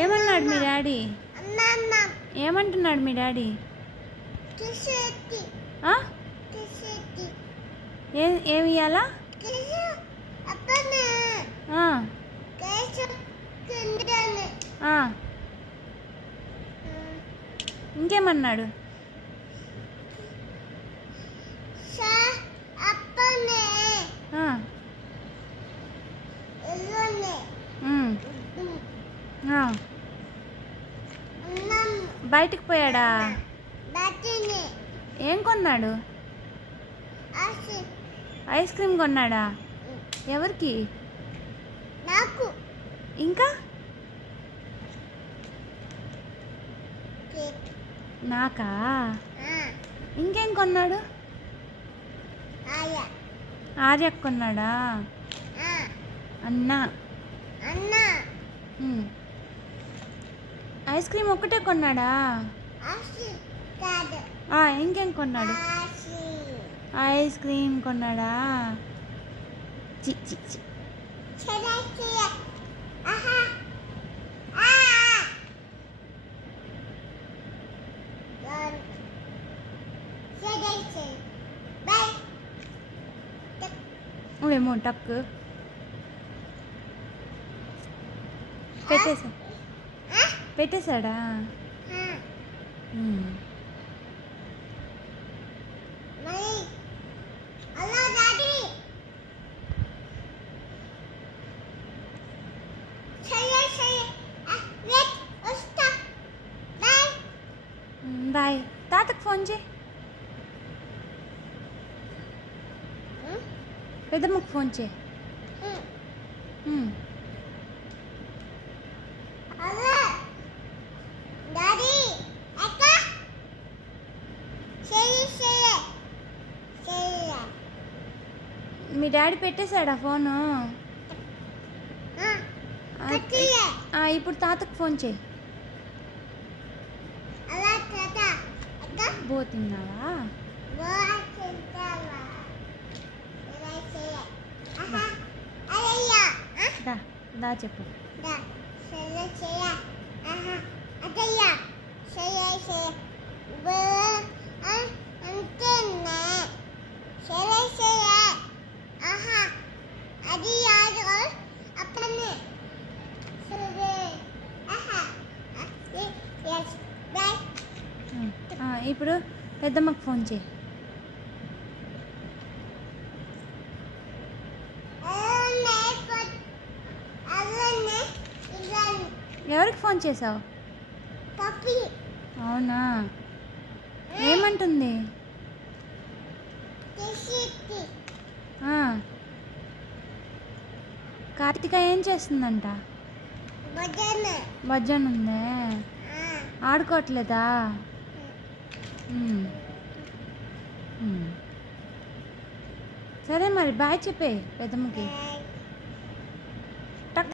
ఏమన్నాడు మీ డాడీ? ఏమంటున్నాడు మీ డాడీ? ఏమి ఇయ్యాలా? ఇంకేమన్నాడు? బయటికి పోయాడా? ఏం కొన్నాడు? ఐస్ క్రీమ్ కొన్నాడా? ఎవరికి? నాకు. ఇంకా నాకా? ఇంకేం కొన్నాడు? ఆర్యకు కొన్నాడా? అన్నా. ఐస్ క్రీమ్ ఒక్కటే కొన్నాడా? ఇంకేం కొన్నాడు? ఐస్ క్రీమ్ కొన్నాడా? చి చి చి. ఏమో టక్ పెట్టేశాడా? బాయ్. తాతకు ఫోన్ చేయి. పెద్దమ్మకు ఫోన్ చేయి. మీ డాడీ పెట్టేశాడా ఫోను? ఇప్పుడు తాతకు ఫోన్ చేయి. తిన్నావా? దా చెప్పు. ఇప్పుడు పెద్దమ్మకు ఫోన్ చేయి. ఎవరికి ఫోన్ చేసావు? అవునా? ఏమంటుంది? కార్తిక ఏం చేస్తుందంట? భజన ఉందే. ఆడుకోవట్లేదా? సరే మరి బాయ్ చెప్పే పెద్దమ్మకి.